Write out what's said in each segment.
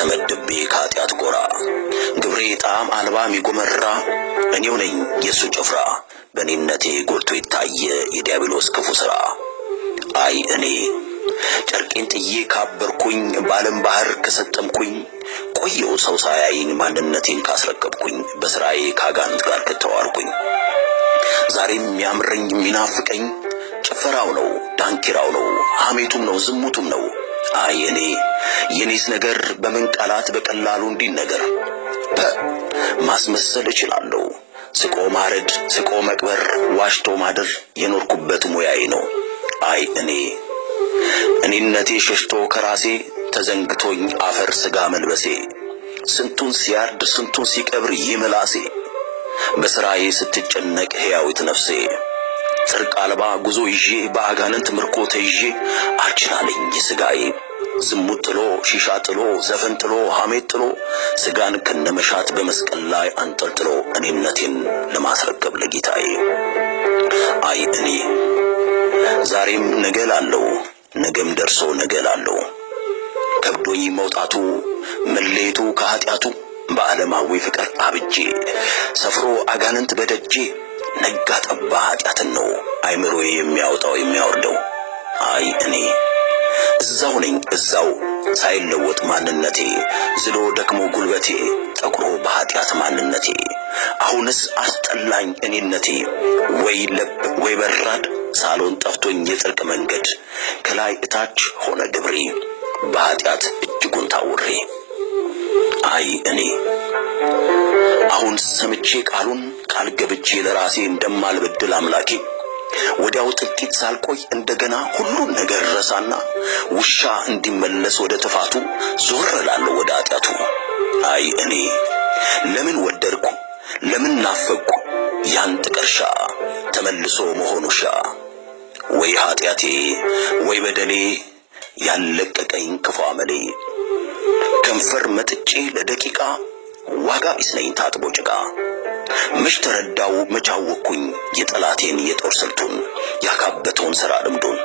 ተመድቤ ከኃጢአት ጎራ ግብሬ ጣዕም አልባ ሚጎመራ እኔው ነኝ የሱ ጭፍራ በኔነቴ ጎልቶ ይታየ የዲያብሎስ ክፉ ሥራ። አይ እኔ ጨርቄን ጥዬ ካበርኩኝ ባለም ባህር ከሰጠምኩኝ ቆየው ሰው ሳያይኝ ማንነቴን ካስረከብኩኝ በሥራዬ ካጋንንት ጋር ከተዋርኩኝ ዛሬም የሚያምረኝ የሚናፍቀኝ ጭፈራው ነው ዳንኪራው ነው ሐሜቱም ነው ዝሙቱም ነው። አይ እኔ የኔስ ነገር በምን ቃላት በቀላሉ እንዲነገር ማስመሰል እችላለሁ። ስቆ ማረድ ስቆ መቅበር ዋሽቶ ማደር የኖርኩበት ሙያዬ ነው። አይ እኔነቴ ሸሽቶ ከራሴ ተዘንግቶኝ አፈር ስጋ መልበሴ ስንቱን ሲያርድ ስንቱን ሲቀብር ይምላሴ በሥራዬ ስትጨነቅ ሕያዊት ነፍሴ ጽድቅ አልባ ጉዞ ይዤ በአጋንንት ምርኮ ተይዤ አልችላለኝ የሥጋዬ ዝሙት ጥሎ ሺሻ ጥሎ ዘፈን ጥሎ ሐሜት ጥሎ ሥጋን ከነመሻት በመስቀል ላይ አንጠልጥሎ እኔነቴን ለማስረከብ ለጌታዬ። አይ እኔ ዛሬም ነገ ላለው ነገም ደርሶ ነገ ላለው ከብዶኝ መውጣቱ መለየቱ ከኃጢአቱ በዓለማዊ ፍቅር አብጄ ሰፍሮ አጋንንት በደጄ ነጋ ጠባ ኃጢአትን ነው አይምሮዬ የሚያወጣው የሚያወርደው። አይ እኔ እዛው ነኝ እዛው ሳይለወጥ ማንነቴ ዝሎ ደክሞ ጉልበቴ ጠቁሮ በኃጢአት ማንነቴ አሁንስ አስጠላኝ እኔነቴ ወይ ለብ ወይ በራድ ሳሎን ጠፍቶኝ የጽድቅ መንገድ ከላይ እታች ሆነ ግብሬ በኃጢአት እጅጉን ታውሬ። አይ እኔ አሁን ሰምቼ ቃሉን ቃል ገብቼ ለራሴ እንደማልበድል አምላኬ ወዲያው ጥቂት ሳልቆይ እንደገና ሁሉን ነገር ረሳና ውሻ እንዲመለስ ወደ ጥፋቱ ዞር እላለሁ ወደ ኃጢአቱ። አይ እኔ ለምን ወደድኩ ለምን ናፈቅኩ ያን ጥቀርሻ ተመልሶ መሆኑሻ ወይ ኃጢአቴ ወይ በደሌ ያለቀቀኝ ክፉ አመሌ ከንፈር መጥጬ ለደቂቃ ዋጋ ቢስ ነኝ ታጥቦ ጭቃ መች ተረዳው መቻወኩኝ የጠላቴን የጦር ስልቱን ያካበተውን ሥራ ልምዱን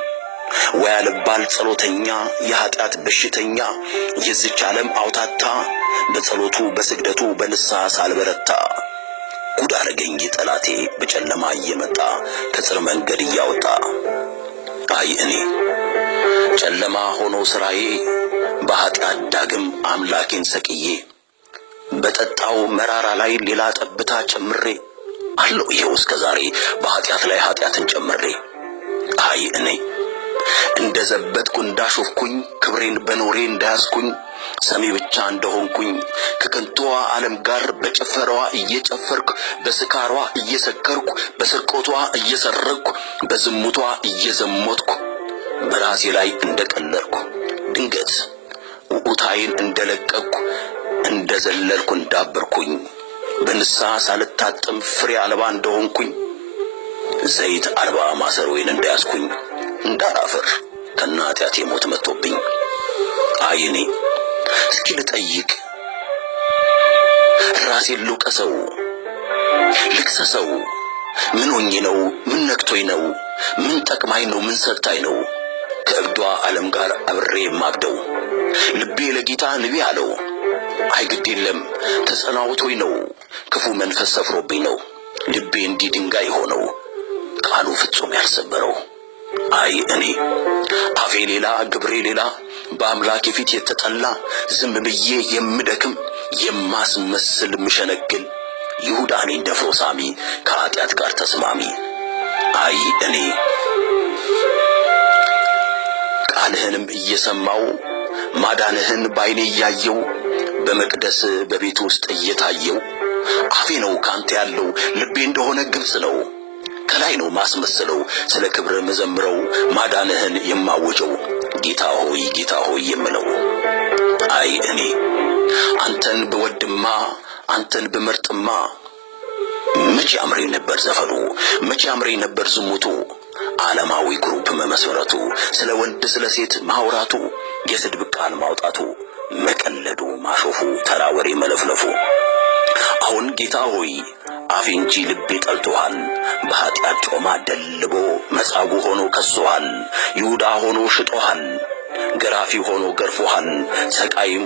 ወይ አልባል ጸሎተኛ የኃጢአት በሽተኛ የዚች ዓለም አውታታ በጸሎቱ በስግደቱ በንስሐ ሳልበረታ ጉድ አረገኝ ጠላቴ በጨለማ እየመጣ ከጽር መንገድ እያወጣ። አይ እኔ ጨለማ ሆኖ ሥራዬ በኃጢአት ዳግም አምላኬን ሰቅዬ በጠጣው መራራ ላይ ሌላ ጠብታ ጨምሬ አለው ይኸው እስከ ዛሬ በኃጢአት ላይ ኃጢአትን ጨምሬ። አይ እኔ እንደ ዘበትኩ እንዳሾፍኩኝ ክብሬን በኖሬ እንዳያስኩኝ ሰሚ ብቻ እንደሆንኩኝ ከከንቱዋ ዓለም ጋር በጭፈራዋ እየጨፈርኩ በስካሯ እየሰከርኩ በስርቆቷ እየሰረቅኩ በዝሙቷ እየዘሞትኩ በራሴ ላይ እንደቀለድኩ ድንገት ውዑታዬን እንደለቀቅኩ እንደዘለልኩ እንዳበርኩኝ በንስሐ ሳልታጠም ፍሬ አልባ እንደሆንኩኝ ዘይት አልባ ማሰሮዬን እንዳያስኩኝ እንዳላፈር ከናጢአቴ ሞት መጥቶብኝ። አይ እኔ እስኪ ልጠይቅ ራሴን ልውቀሰው ልክሰሰው ምን ሆኜ ነው ምን ነክቶኝ ነው ምን ጠቅማኝ ነው ምን ሰርታኝ ነው ከእብዷ ዓለም ጋር አብሬ የማብደው ልቤ ለጌታ ንቢ አለው። አይ ግድ የለም ተጸናውቶኝ ነው ክፉ መንፈስ ሰፍሮብኝ ነው ልቤ እንዲህ ድንጋይ ሆነው ቃሉ ፍጹም ያልሰበረው። አይ እኔ አፌ ሌላ ግብሬ ሌላ በአምላኬ ፊት የተጠላ ዝም ብዬ የምደክም የማስመስል ምሸነግል ይሁዳ ነኝ ደፍሮ ሳሚ ከኃጢአት ጋር ተስማሚ። አይ እኔ ቃልህንም እየሰማው ማዳንህን ባይኔ እያየው በመቅደስ በቤት ውስጥ እየታየው አፌ ነው ካንተ ያለው ልቤ እንደሆነ ግልጽ ነው ከላይ ነው ማስመስለው ስለ ክብር መዘምረው ማዳንህን የማወጀው ጌታ ሆይ የምለው። አይ እኔ አንተን በወድማ አንተን በመርጥማ መቼ አምሬ ነበር ዘፈኑ መቼ አምሬ ነበር ዝሙቱ ዓለማዊ ግሩፕ መመስረቱ ስለ ወንድ ስለ ሴት ማውራቱ የስድብ ቃል ማውጣቱ መቀለዱ ማሾፉ ተራ ወሬ መለፍለፉ። አሁን ጌታ ሆይ አፌ እንጂ ልቤ ጠልቶሃል በኃጢአት ጮማ ደልቦ መጻጉ ሆኖ ከሶሃል ይሁዳ ሆኖ ሽጦሃል ገራፊ ሆኖ ገርፎሃል ሰቃይም